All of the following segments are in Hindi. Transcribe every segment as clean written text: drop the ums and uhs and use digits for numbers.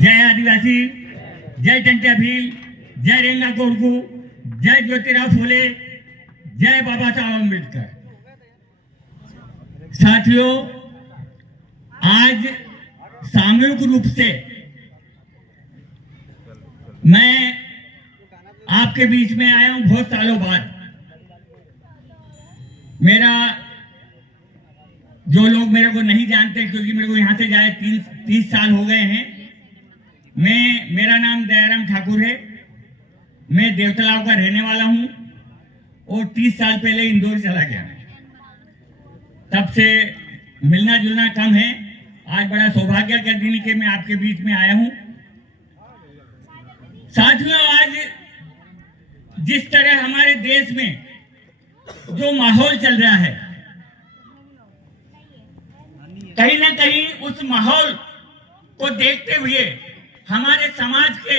जय आदिवासी, जय टंट्या भील, जय रेंगा कोरकू, जय ज्योतिराव फुले, जय बाबा साहब अम्बेडकर। साथियों, आज सामूहिक रूप से मैं आपके बीच में आया हूं बहुत सालों बाद। मेरा जो लोग मेरे को नहीं जानते, क्योंकि मेरे को यहां से जाए 30 साल हो गए हैं। मेरा नाम दयाराम ठाकुर है। मैं देवतलाव का रहने वाला हूं और 30 साल पहले इंदौर चला गया। तब से मिलना जुलना कम है। आज बड़ा सौभाग्य का दिन के मैं आपके बीच में आया हूं। साथियों, आज जिस तरह हमारे देश में जो माहौल चल रहा है, कहीं ना कहीं उस माहौल को देखते हुए हमारे समाज के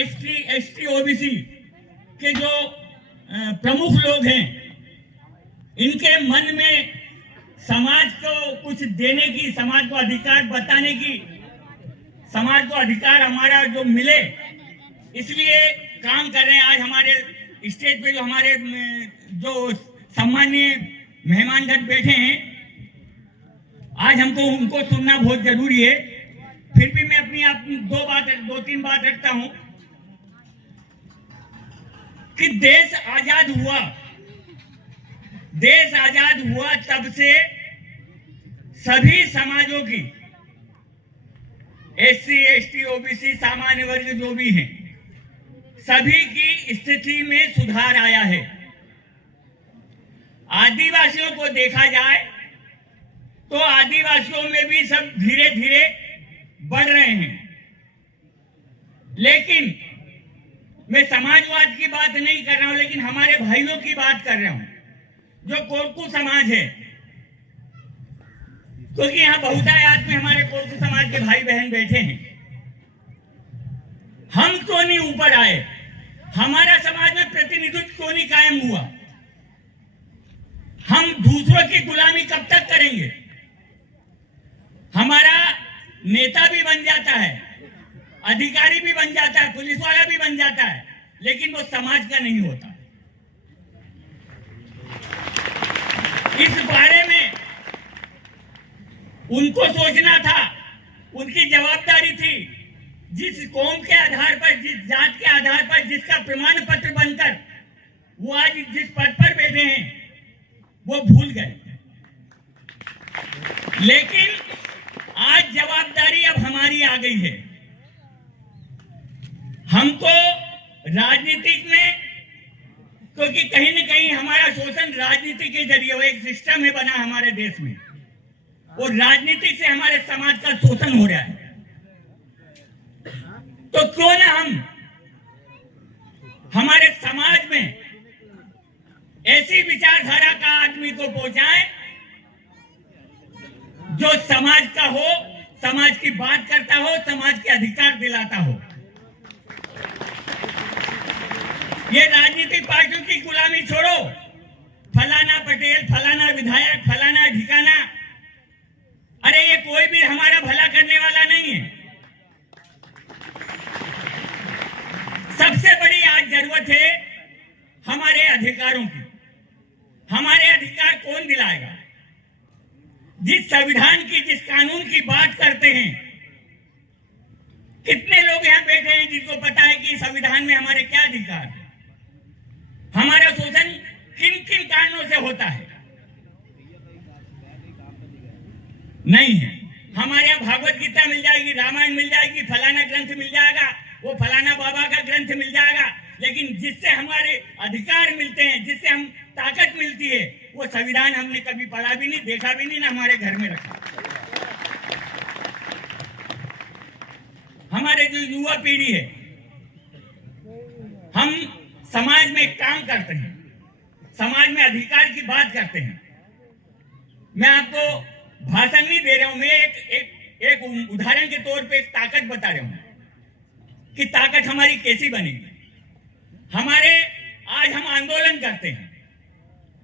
एसटी ओबीसी के जो प्रमुख लोग हैं, इनके मन में समाज को कुछ देने की, समाज को अधिकार बताने की, समाज को अधिकार हमारा जो मिले, इसलिए काम कर रहे हैं। आज हमारे स्टेज पे जो हमारे जो सम्मानीय मेहमानगण बैठे हैं, आज हमको उनको सुनना बहुत जरूरी है। फिर भी मैं अपनी दो तीन बात रखता हूं कि देश आजाद हुआ तब से सभी समाजों की, एससी एसटी ओबीसी सामान्य वर्ग जो भी हैं, सभी की स्थिति में सुधार आया है। आदिवासियों को देखा जाए तो आदिवासियों में भी सब धीरे धीरे बढ़ रहे हैं। लेकिन मैं समाजवाद की बात नहीं कर रहा हूं, लेकिन हमारे भाइयों की बात कर रहा हूं, जो कोरकू समाज है। क्योंकि यहां बहुतायत में हमारे कोरकू समाज के भाई बहन बैठे हैं। हम क्यों नहीं ऊपर आए? हमारा समाज में प्रतिनिधित्व क्यों नहीं कायम हुआ? हम दूसरों की गुलामी कब तक करेंगे? हमारा नेता भी बन जाता है, अधिकारी भी बन जाता है, पुलिस वाला भी बन जाता है, लेकिन वो समाज का नहीं होता। इस बारे में उनको सोचना था, उनकी जवाबदारी थी। जिस कौम के आधार पर, जिस जात के आधार पर, जिसका प्रमाण पत्र बनकर वो आज जिस पद पर बैठे हैं, वो भूल गए। लेकिन आज जवाबदारी अब हमारी आ गई है। हमको राजनीतिक में, क्योंकि कहीं न कहीं हमारा शोषण राजनीति के जरिए, वो एक सिस्टम है बना हमारे देश में, और राजनीति से हमारे समाज का शोषण हो रहा है। तो क्यों ना हम हमारे समाज में ऐसी विचारधारा का आदमी को पहुंचाएं जो समाज का हो, समाज की बात करता हो, समाज के अधिकार दिलाता हो। ये राजनीतिक पार्टियों की गुलामी छोड़ो। फलाना पटेल, फलाना विधायक, फलाना ठिकाना, अरे ये कोई भी हमारा भला करने वाला नहीं है। सबसे बड़ी आज जरूरत है हमारे अधिकारों की। हमारे अधिकार कौन दिलाएगा? जिस संविधान की, जिस कानून की बात करते हैं, कितने लोग यहां बैठे हैं जिनको पता है कि संविधान में हमारे क्या अधिकार है? हमारा शोषण किन किन कारणों से होता है? नहीं है। हमारे यहाँ भागवत गीता मिल जाएगी, रामायण मिल जाएगी, फलाना ग्रंथ मिल जाएगा, वो फलाना बाबा का ग्रंथ मिल जाएगा, लेकिन जिससे हमारे अधिकार मिलते हैं, जिससे हम ताकत मिलती है, वो संविधान हमने कभी पढ़ा भी नहीं, देखा भी नहीं, ना हमारे घर में रखा। हमारे जो युवा पीढ़ी है, हम समाज में काम करते हैं, समाज में अधिकार की बात करते हैं। मैं आपको भाषण नहीं दे रहा हूं, मैं एक उदाहरण के तौर पे एक ताकत बता रहा हूं कि ताकत हमारी कैसी बनेगी। हमारे आज हम आंदोलन करते हैं,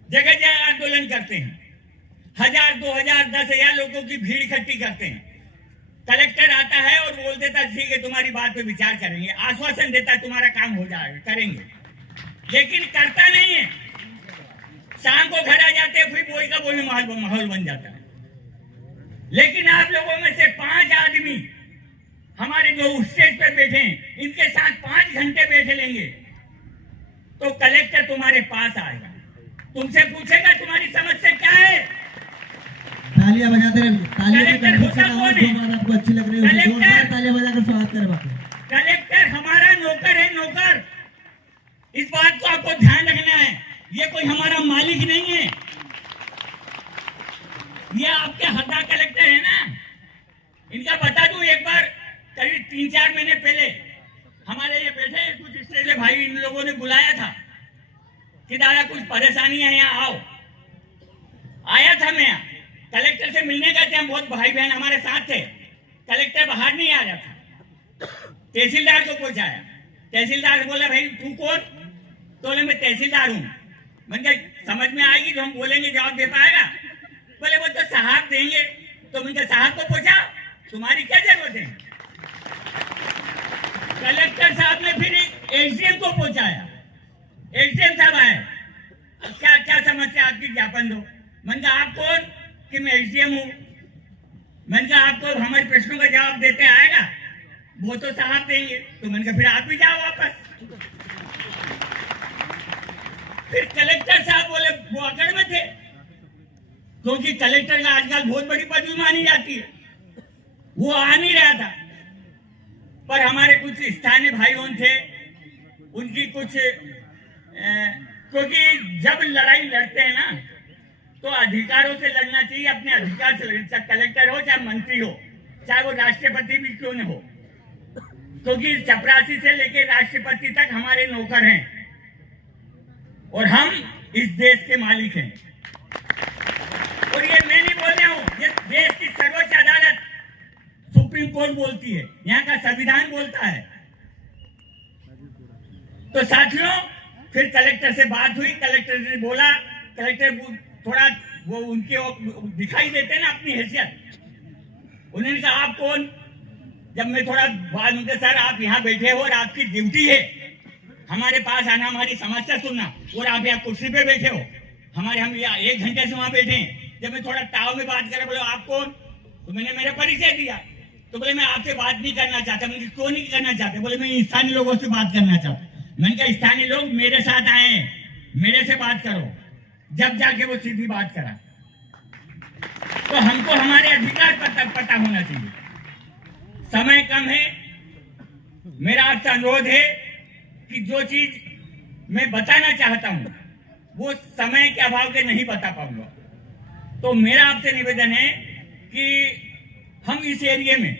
जगह जगह आंदोलन करते हैं, 1000, 2000, 10,000 लोगों की भीड़ इकट्ठी करते हैं। कलेक्टर आता है और बोल देता ठीक है तुम्हारी बात पे विचार करेंगे, आश्वासन देता तुम्हारा काम हो जाएगा, करेंगे, लेकिन करता नहीं है। शाम को घर आ जाते हैं, फिर वही का वही माहौल बन जाता है। लेकिन आप लोगों में से 5 आदमी हमारे जो स्टेज पर बैठे हैं, इनके साथ 5 घंटे बैठ लेंगे तो कलेक्टर तुम्हारे पास आएगा, तुमसे पूछेगा तुम्हारी समस्या क्या है। तालियां बजाते रहिए, कलेक्टर होता कौन है? आपको अच्छी लग रही है, जोरदार तालियां बजाकर स्वागत करें बापू। कलेक्टर हमारा नौकर है, नौकर। इस बात को आपको ध्यान रखना है, ये कोई हमारा मालिक नहीं है। ये आपके हरदा कलेक्टर है ना, इनका बता दूं, एक बार करीब 3-4 महीने पहले हमारे ये बैठे कुछ स्टेज भाई, इन लोगों ने बुलाया था कि दादा कुछ परेशानी है, यहाँ आओ। आया था मैं, कलेक्टर से मिलने गए थे हम, बहुत भाई बहन हमारे साथ थे। कलेक्टर बाहर नहीं आ रहा था, तहसीलदार को पहुंचाया। तहसीलदार बोला भाई तू कौन? तो बोले मैं तहसीलदार हूँ। मैंने कहा समझ में आएगी जो हम बोलेंगे जवाब दे पाएगा? बोले वो तो साहब देंगे। तो मैंने कहा साहब को पूछा तुम्हारी क्या जरूरत है? कलेक्टर साहब ने फिर एसडीएम को पहुंचाया। एसडीएम साहब आए, क्या क्या समस्या आपकी, ज्ञापन दो। मैंने कहा आप कौन? कि मैं एसडीएम हूँ। मैंने कहा आपको हमारे प्रश्नों का जवाब देते आएगा? वो तो साहब देंगे। तो मैंने कहा फिर आप भी जाओ वापस। फिर कलेक्टर साहब बोले वो अकड़ में थे, क्योंकि कलेक्टर का आजकल बहुत बड़ी पदवी मानी जाती है, वो आ नहीं रहा था। पर हमारे कुछ स्थानीय भाई बहन थे, उनकी कुछ क्योंकि जब लड़ाई लड़ते हैं ना तो अधिकारों से लड़ना चाहिए, अपने अधिकार से लड़ना, चाहे कलेक्टर हो चाहे मंत्री हो, चाहे वो राष्ट्रपति भी क्यों न हो, क्योंकि चपरासी से लेकर राष्ट्रपति तक हमारे नौकर हैं और हम इस देश के मालिक हैं। और ये मैं नहीं बोल रहा हूं, ये देश की सर्वोच्च अदालत सुप्रीम कोर्ट बोलती है, यहाँ का संविधान बोलता है। तो साथियों, फिर कलेक्टर से बात हुई, कलेक्टर ने बोला, कलेक्टर थोड़ा वो उनके दिखाई देते ना अपनी हैसियत, उन्होंने कहा आप कौन? जब मैं थोड़ा बात उनके, सर आप यहाँ बैठे हो और आपकी ड्यूटी है हमारे पास आना, हमारी समस्या सुनना, और आप यहाँ कुर्सी पे बैठे हो, हम यहाँ 1 घंटे से वहां बैठे हैं। जब मैं थोड़ा ताव में बात करा, बोले आप कौन? तो मैंने मेरा परिचय दिया। तो बोले मैं आपसे बात नहीं करना चाहता। मैंने क्यों नहीं करना चाहते? बोले मैं स्थानीय लोगों से बात करना चाहता। मैंने कहा स्थानीय लोग मेरे साथ आए, मेरे से बात करो। जब जाके वो सीधी बात करा। तो हमको हमारे अधिकार पता होना चाहिए। समय कम है, मेरा आपसे अनुरोध है कि जो चीज मैं बताना चाहता हूं वो समय के अभाव के नहीं बता पाऊंगा। तो मेरा आपसे निवेदन है कि हम इस एरिया में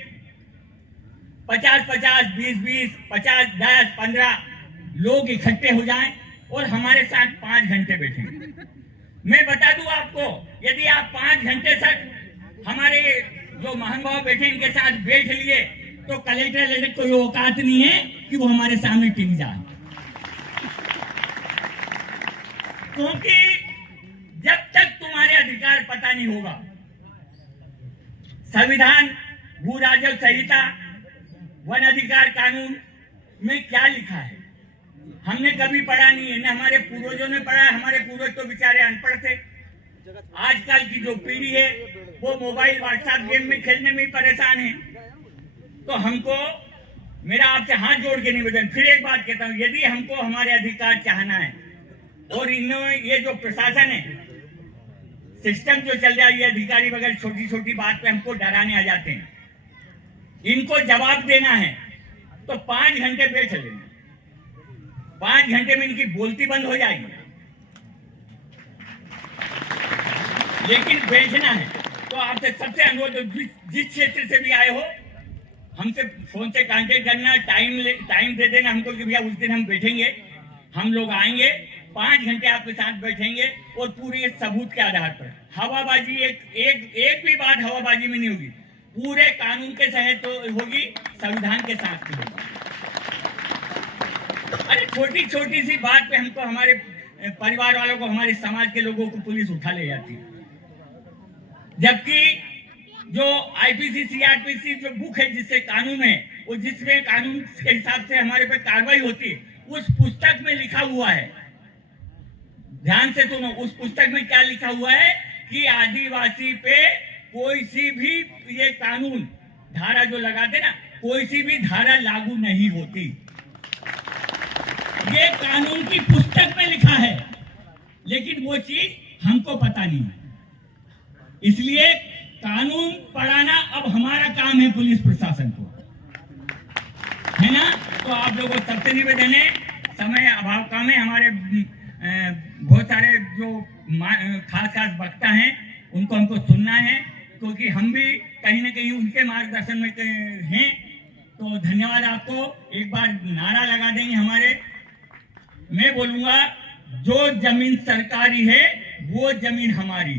50-50, 20-20, 50, 10, 15 लोग इकट्ठे हो जाएं और हमारे साथ 5 घंटे बैठें। मैं बता दूं आपको, यदि आप 5 घंटे तक हमारे जो महानुभाव बैठे इनके साथ बैठ लिए तो कलेक्टर लेने कोई औकात नहीं है कि वो हमारे सामने टिक जाए। क्योंकि जब तक तुम्हारे अधिकार पता नहीं होगा, संविधान, भू राजस्व संहिता, वन अधिकार कानून में क्या लिखा है हमने कभी पढ़ा नहीं है, न हमारे पूर्वजों ने पढ़ा। हमारे पूर्वज तो बेचारे अनपढ़ थे। आजकल की जो पीढ़ी है वो मोबाइल, व्हाट्सएप गेम में खेलने में ही परेशान है। तो हमको, मेरा आपसे हाथ जोड़ के निवेदन, फिर एक बात कहता हूं, यदि हमको हमारे अधिकार चाहना है और इन्होंने ये जो प्रशासन है, सिस्टम जो चल रहा है, ये अधिकारी वगैरह छोटी छोटी बात पे हमको डराने आ जाते हैं, इनको जवाब देना है तो 5 घंटे बैठ लेना। 5 घंटे में इनकी बोलती बंद हो जाएगी, लेकिन बैठना है। तो आपसे सबसे अनुरोध, जिस क्षेत्र से भी आए हो, हमसे फोन से कांटेक्ट करना, टाइम दे देना हमको कि भैया उस दिन हम बैठेंगे, हम लोग आएंगे, 5 घंटे आपके साथ बैठेंगे और पूरे सबूत के आधार पर। हवाबाजी एक भी बात हवाबाजी में नहीं होगी, पूरे कानून के तहत तो होगी, संविधान के साथ भी होगी। अरे छोटी छोटी सी बात पे हमको, हमारे परिवार वालों को, हमारे समाज के लोगों को पुलिस उठा ले जाती है, जबकि जो आईपीसी सीआरपीसी जो बुक है जिससे कानून है, वो जिसमें कानून के हिसाब से हमारे पे कार्रवाई होती है, उस पुस्तक में लिखा हुआ है, ध्यान से सुनो, उस पुस्तक में क्या लिखा हुआ है कि आदिवासी पे कोई सी भी ये कानून धारा जो लगाते ना, कोई सी भी धारा लागू नहीं होती। ये कानून की पुस्तक में लिखा है, लेकिन वो चीज हमको पता नहीं है। इसलिए कानून पढ़ाना अब हमारा काम है, पुलिस प्रशासन को, है ना। तो आप लोगों को सबसे निवेदन है, समय अभाव कम है, हमारे बहुत सारे जो खास वक्ता हैं उनको हमको सुनना है, क्योंकि हम भी कहीं ना कहीं उनके मार्गदर्शन में हैं। तो धन्यवाद आपको। एक बार नारा लगा देंगे हमारे, मैं बोलूंगा, जो जमीन सरकारी है वो जमीन हमारी।